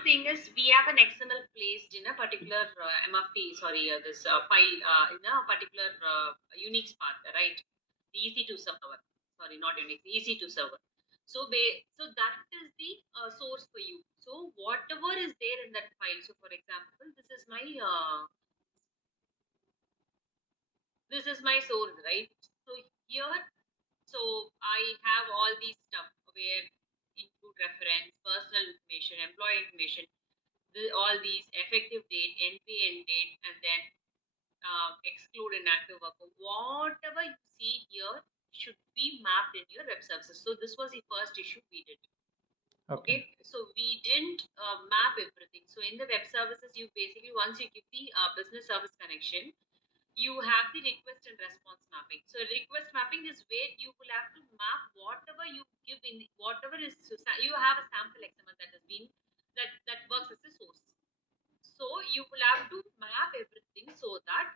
first thing is we have an XML placed in a particular MFT, sorry, this file in a particular Unix path, right? The EC2 server, sorry, not Unix, EC2 server. So that is the source for you. So whatever is there in that file. So for example, this is my source, right? So here, so I have all these stuff where include reference, personal information, employee information, all these effective date, entry end date, and then exclude inactive worker. Whatever you see here should be mapped in your web services. So this was the first issue we did. Okay. Okay, so we didn't map everything. So in the web services, you basically, once you give the business service connection, you have the request and response mapping. So request mapping is where you will have to map whatever you give in whatever is, so you have a sample XML that has been that works as a source. So you will have to map everything so that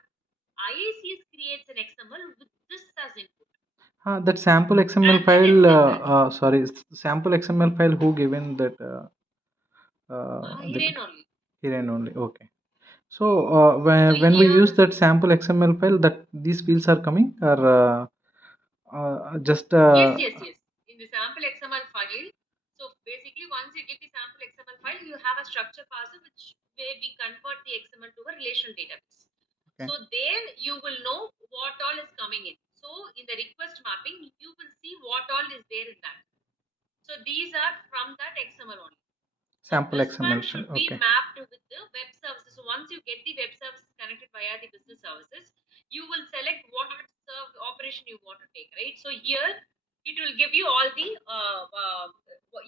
IICS creates an XML with this as input. That sample XML And then file, etc. sorry, sample XML file, who given that? The Hiren only. Hiren only. Okay. So So when we use here, that sample XML file, that these fields are coming, or just yes, yes, yes. In the sample XML file, so basically once you get the sample XML file, you have a structure parser which where we convert the XML to a relational database. okay. So there you will know what all is coming in. So in the request mapping, you will see what all is there in that. So these are from that XML only. So Sample this one XML file. should be Okay. mapped with the web services. So once you get the web services connected via the business services, you will select what operation you want to take, right? So here it will give you all the,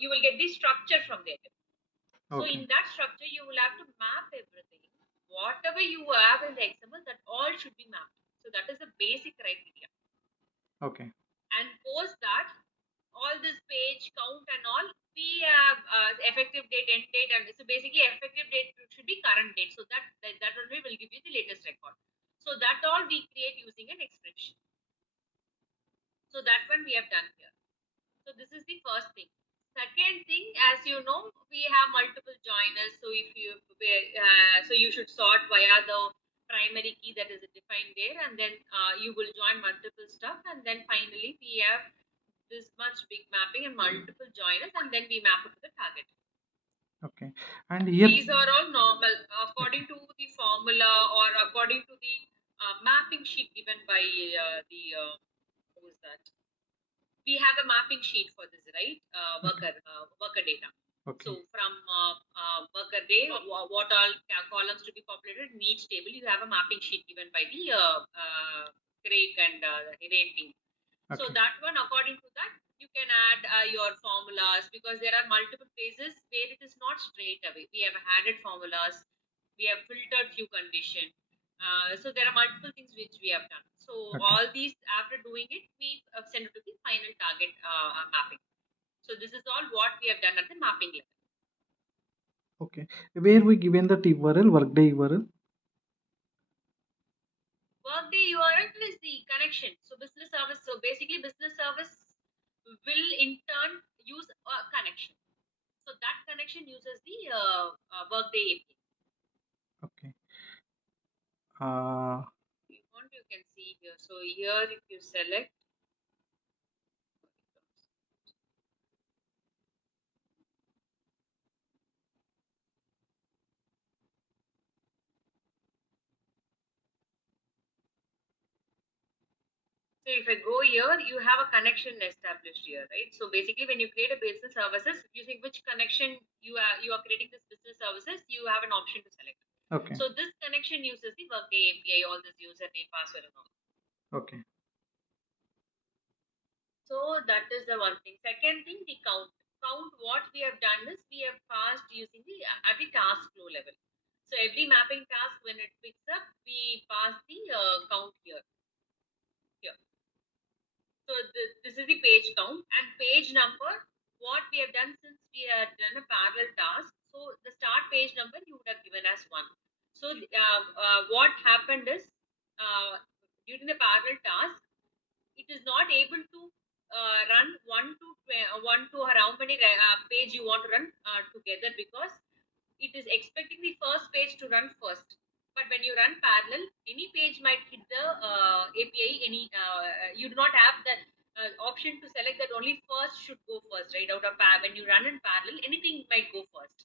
you will get the structure from there. So Okay. in that structure, you will have to map everything. Whatever you have in the XML, that all should be mapped. So that is the basic criteria. Okay. And post that, all this page count and all, we have effective date, end date, and so basically effective date should be current date. So that only will give you the latest record. So that all we create using an expression. So that one we have done here. So this is the first thing. Second thing, as you know, we have multiple joiners. So if you so you should sort via the primary key that is defined there, and then you will join multiple stuff, and then finally we have this much big mapping and multiple joiners, and then we map it to the target. Okay. And here. These are all normal Okay. according to the formula or according to the mapping sheet given by the who is that? We have a mapping sheet for this, right? Okay. Worker data. Okay. So from worker day, what all columns to be populated in each table, you have a mapping sheet given by the Craig and Hiren team. Okay. So that one, according to that, you can add your formulas, because there are multiple phases where it is not straight away. We have added formulas, we have filtered few condition. So there are multiple things which we have done. So Okay. all these, after doing it, we send it to the final target mapping. So this is all what we have done at the mapping level. Okay. Where we given that URL, workday URL? Workday URL is the connection. So business service. So basically, business service will in turn use a connection. So that connection uses the Workday API. Okay. Uh, If you want, you can see here. So here, if you select, so if I go here, you have a connection established here, right? So basically, when you create a business services, using which connection you are creating this business services, you have an option to select. okay. So this connection uses the Workday API, all this username, password, and all. Okay. So that is the one thing. Second thing, the count. Count, what we have done is we have passed using the at the task flow level. So every mapping task, when it picks up, we pass the count here. Here. So this is the page count and page number. What we have done, since we had done a parallel task, so the start page number you would have given as 1. So what happened is during the parallel task, it is not able to run one to how many page you want to run together, because it is expecting the first page to run first. But when you run parallel, any page might hit the API. You do not have the option to select that only first should go first, right? Out of when you run in parallel, anything might go first.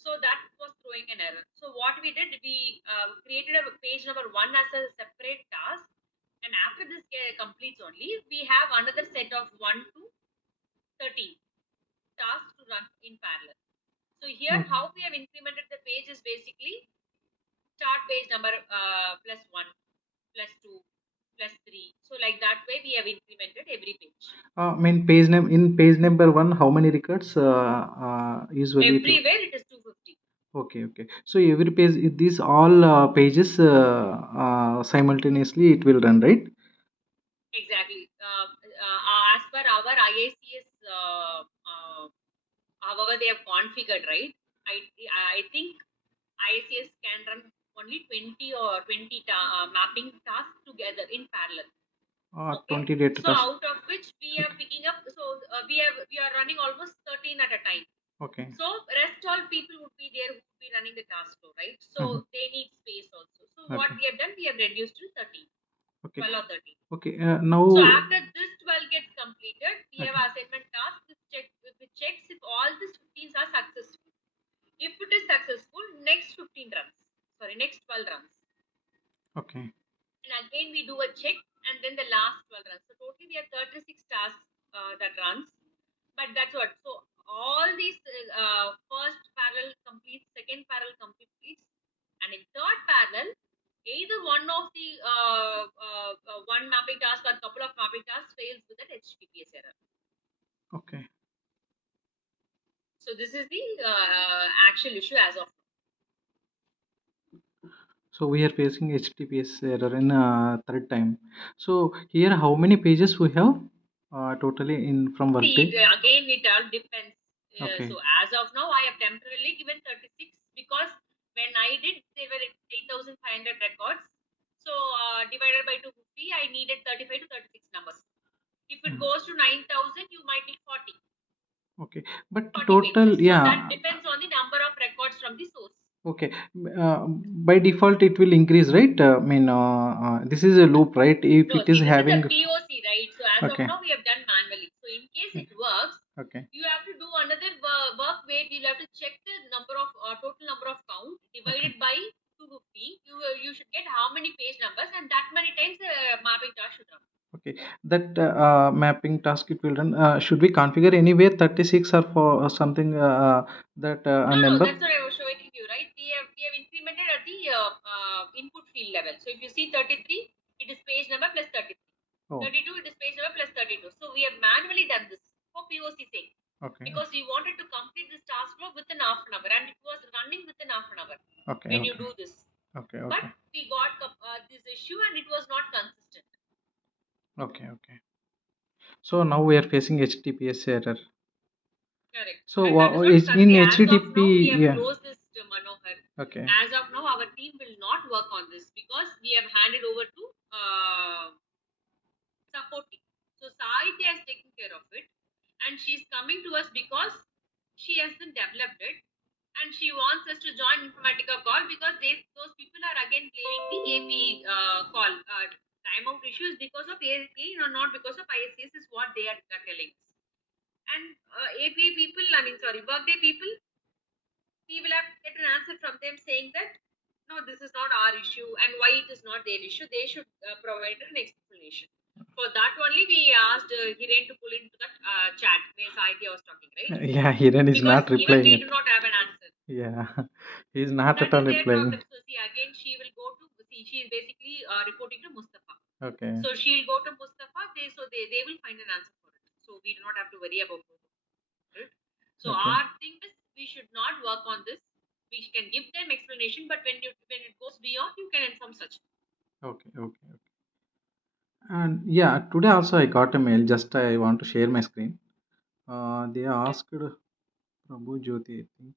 So that was throwing an error. So what we did, we created a page number one as a separate task, and after this completes only, we have another set of 1 to 13 tasks to run in parallel. So here, Okay. how we have incremented the page is basically start page number plus 1, plus 2, plus 3. So like that way, we have incremented every page. Mean page name in page number one, how many records usually it will? Everywhere it is 250. Okay, okay. So every page, these all pages simultaneously it will run, right? Exactly. As per our IICS, however they have configured, right? I think IICS can run only 20 or 20 mapping tasks together in parallel. Okay. 20 data So task. out of which we are Okay, picking up, so we are running almost 13 at a time. okay. So rest all people would be there who would be running the task flow, right? Mhm. So they need space also. So what Okay, we have done, we have reduced to 13, okay, 12 or 13. okay. So Now, after this 12 gets completed, we have okay, assignment task which checks if all these 15s are successful. If it is successful, next 15 runs. Sorry, next 12 runs. okay, And again we do a check, and then the last 12 runs. So totally we have 36 tasks that runs. But that's what. So all these first parallel completes, second parallel completes, and in third parallel, either one of the one mapping task or couple of mapping tasks fails with an HTTPS error. okay. So this is the actual issue as of So we are facing HTTPS error in third time. So here, how many pages we have totally in from See, Workday? again, it all depends. So Okay. as of now, I have temporarily given 36 because when I did, there were 8,500 records. So divided by 250, I needed 35 to 36 numbers. If it Mm, goes to 9,000, you might need 40, okay. But 40 total, pages. So that yeah. depends on the number of records from the source. Okay. By default, it will increase, right? This is a loop, right? If No, it is see, this is a having, POC, right? So as of okay, now, we have done manually. So in case it works, okay, you have to do another work where you'll have to check the number of total number of count okay, divided by 250. You should get how many page numbers, and that many times the mapping task should run. okay. That mapping task it will run. Should we configure anywhere 36 or for something that a No, no, number? that's what I was showing you, right? We have incremented at the input field level. So if you see 33, it is page number plus 33. Oh, 32, it is page number plus 32. So we have manually done this for POC sake okay, because we wanted to complete this task flow within half an hour, and it was running within half an hour okay, when you okay, do this. okay, But okay, we got this issue and it was not consistent. okay, okay. So now we are facing HTTPS error. Correct. So And that is what, in see, as of now, we HTTP, have yeah, closed this Manohar. okay, As of now, our team will not work on this because we have handed over to supporting. So Sahitya has taken care of it, and she's coming to us because she has been developed it, and she wants us to join Informatica call because those people are again claiming the AP call timeout issues because of AP, not because of ISCS is what they are telling us. And API people, I mean, sorry, Workday people, we will have to get an answer from them saying that no, this is not our issue, and why it is not their issue. They should provide an explanation. For that only, we asked Hiren to pull into that chat where Saitya was talking, right? yeah, Hiren is Because not even replying we it. do not have an answer. Yeah, he's not at That all is their replying. problem. So see, again, she will go to see. She is basically reporting to Mustafa. Okay, So she'll go to Mustafa. They will find an answer for it. So we do not have to worry about it. So okay, our thing is we should not work on this. We can give them explanation, but when it goes beyond, you can inform such. okay, okay, okay. And yeah, today also I got a mail. Just I want to share my screen. They Okay. asked Prabhu Jyoti, I think.